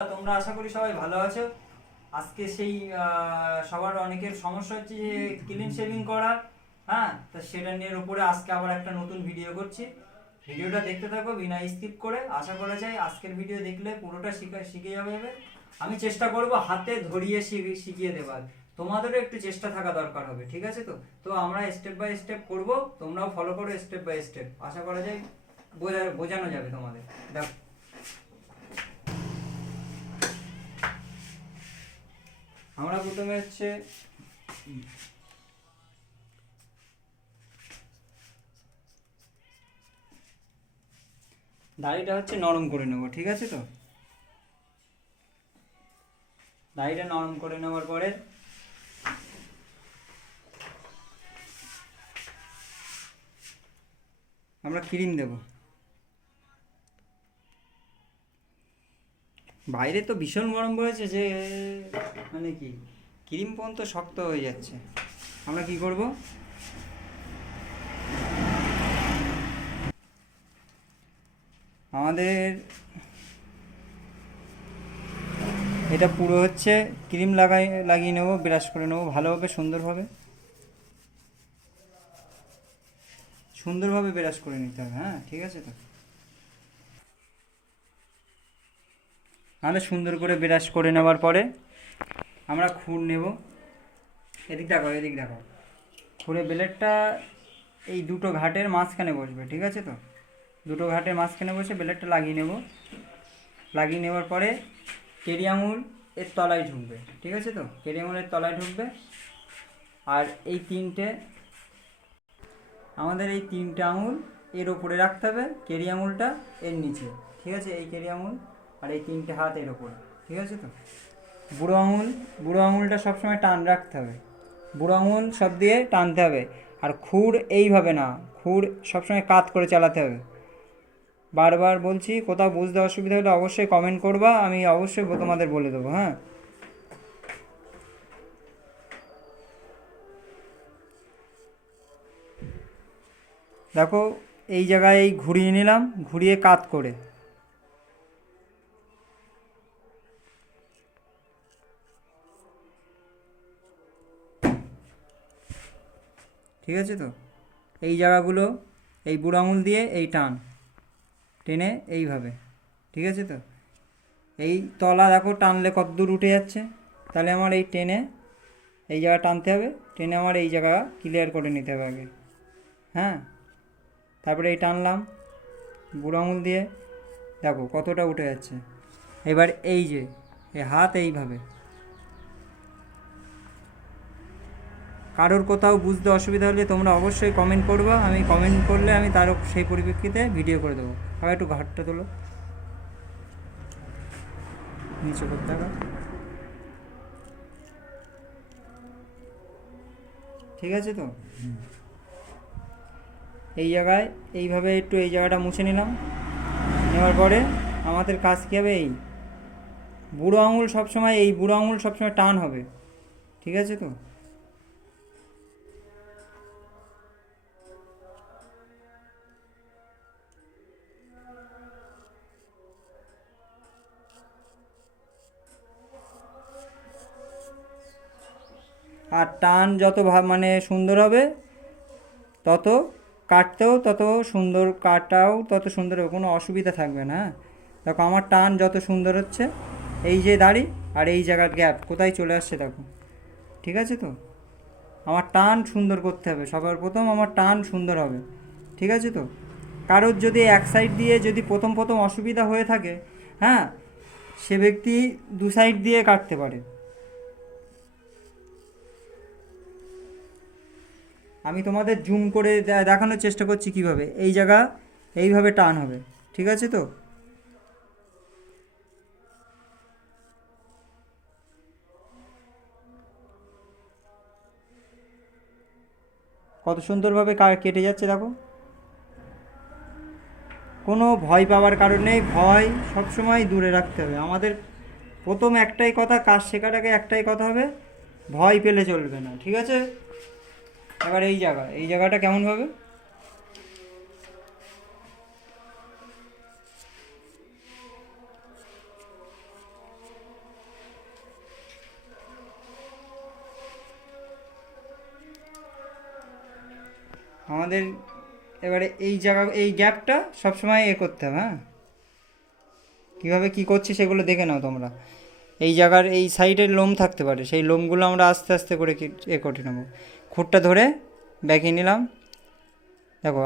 তোমরা আশা করি সবাই ভালো আছো। আজকে সেই সবার অনেকের সমস্যা হচ্ছে যে ক্লিন শেভিং করা। হ্যাঁ, তো সেটা নিয়ে উপরে আজকে আবার একটা নতুন ভিডিও করছি। ভিডিওটা দেখতে থাকো বিনা স্কিপ করে। আশা করা যায় আজকের ভিডিও দেখলে পুরোটা শিখে যাবে। আমি চেষ্টা করব হাতে ধরিয়ে শিখিয়ে দেবার। তোমাদেরও একটু চেষ্টা থাকা দরকার হবে, ঠিক আছে? তো তো আমরা স্টেপ বাই স্টেপ করব, তোমরাও ফলো করো স্টেপ বাই স্টেপ। আশা করা যায় বোঝানো যাবে তোমাদের। দেখো, আমরা প্রথমে হচ্ছে দাড়িটা হচ্ছে নরম করে নেব, ঠিক আছে? তো দাড়িটা নরম করে নেওয়ার পরে আমরা ক্রিম দেব। বাইরে তো ভীষণ গরম পড়েছে, যে মানে কি ক্রিম পর্যন্ত শক্ত হয়ে যাচ্ছে। আমরা কি করব, আমাদের এটা পুরো হচ্ছে ক্রিম লাগিয়ে নেবো, ব্রাশ করে নেবো ভালোভাবে, সুন্দরভাবে ব্রাশ করে নিতে হবে। হ্যাঁ, ঠিক আছে? তো আমাদের সুন্দর করে ব্রাশ করে নেওয়ার পরে আমরা খুর নেব। এদিক দেখো, খুরে ব্লেডটা এই দুটো ঘাটের মাঝখানে বসবে, ঠিক আছে? তো দুটো ঘাটের মাঝখানে বসে ব্লেডটা লাগিয়ে নেব। লাগিয়ে নেওয়ার পরে কেরি আঙুল এর তলায় ঢুকবে, ঠিক আছে? তো কেরি আঙুলের তলায় ঢুকবে। আর আমাদের এই তিনটে আঙুল এর ওপরে রাখতে হবে, কেরি আঙুলটা এর নিচে, ঠিক আছে? এই কেরি আঙুল আর এই তিনটে হাত এর ওপরে, ঠিক আছে? তো বুড়ো আঙুলটা সবসময় টান রাখতে হবে, বুড়ো আঙুল সব দিয়ে টানতে হবে। আর খুর এইভাবে না, খুর সবসময় কাত করে চালাতে হবে। বারবার বলছি, কোথাও বুঝতে অসুবিধা হলে অবশ্যই কমেন্ট করবা, আমি অবশ্যই তোমাদের বলে দেবো। হ্যাঁ, দেখো, এই জায়গায় এই ঘুরিয়ে নিলাম, ঘুরিয়ে কাত করে, ঠিক আছে? তো এই জায়গাগুলো এই বুড়ো আঙুল দিয়ে এই টেনে এইভাবে, ঠিক আছে? তো এই তলা দেখো টানলে কত দূর উঠে যাচ্ছে। তাহলে আমার এই এই জায়গা টানতে হবে, টেনে আমার এই জায়গা ক্লিয়ার করে নিতে হবে আগে। হ্যাঁ, তারপরে এই টানলাম বুড়ো আঙুল দিয়ে, দেখো কতটা উঠে যাচ্ছে। এবার এই যে এই হাত এইভাবে, কারোর কোথাও বুঝতে অসুবিধা হলে তোমরা অবশ্যই কমেন্ট করবা, আমি কমেন্ট করলে আমি তারও সেই পরিপ্রেক্ষিতে ভিডিও করে দেবো। আবার একটু ঘাটটা তোলো, নিচে করতে হবে, ঠিক আছে? তো এই জায়গায় এইভাবে একটু এই জায়গাটা মুছে নিলাম। নেওয়ার পরে আমাদের কাজ কী হবে, এই বুড়ো আঙুল সবসময় টান হবে, ঠিক আছে? তো আর টান যত মানে সুন্দর হবে, তত কাটাও তত সুন্দর হবে, কোনো অসুবিধা থাকবে না। হ্যাঁ, দেখো আমার টান যত সুন্দর হচ্ছে, এই যে দাড়ি আর এই জায়গার গ্যাপ কোথায় চলে আসছে দেখো, ঠিক আছে? তো আমার টান সুন্দর করতে হবে, সবার প্রথম আমার টান সুন্দর হবে, ঠিক আছে? তো কারোর যদি এক সাইড দিয়ে যদি প্রথম প্রথম অসুবিধা হয়ে থাকে, হ্যাঁ, সে ব্যক্তি দু সাইড দিয়ে কাটতে পারে। আমি তোমাদের জুম করে দেখানোর চেষ্টা করছি কিভাবে এই জায়গা এইভাবে টান হবে, ঠিক আছে? তো কত সুন্দরভাবে কেটে যাচ্ছে দেখো। কোনো ভয় পাওয়ার কারণ নেই, ভয় সবসময় দূরে রাখতে হবে আমাদের। প্রথম একটাই কথা, কাজ শেখার আগে একটাই কথা হবে, ভয় পেলে চলবে না, ঠিক আছে? এবার এই জায়গাটা কেমনভাবে, আমাদের এবারে এই জায়গা, এই গ্যাপটা সবসময় করতে হবে। হ্যাঁ, কীভাবে কী করছি সেগুলো দেখে নাও তোমরা। এই জায়গার এই সাইডের লোম থাকতে পারে, সেই লোমগুলো আমরা আস্তে আস্তে করে করে নেবো। খুঁটটা ধরে বেঁকিয়ে নিলাম। দেখো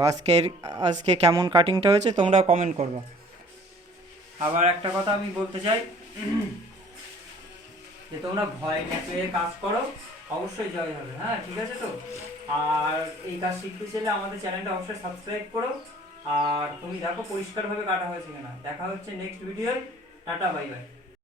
আজকে কেমন কাটিংটা হয়েছে তোমরা কমেন্ট করবা। আবার একটা কথা আমি বলতে চাই যে তোমরা ভয় না পেয়ে কাজ করো, অবশ্যই জয় হবে। হ্যাঁ, ঠিক আছে তো। আর এই কাজ শিখতে চাইলে আমাদের চ্যানেলটা অবশ্যই সাবস্ক্রাইব করো। আর তুমি দেখো পরিষ্কারভাবে কাটা হয়েছে কিনা। দেখা হচ্ছে নেক্সট ভিডিওয়। Tata, bye by.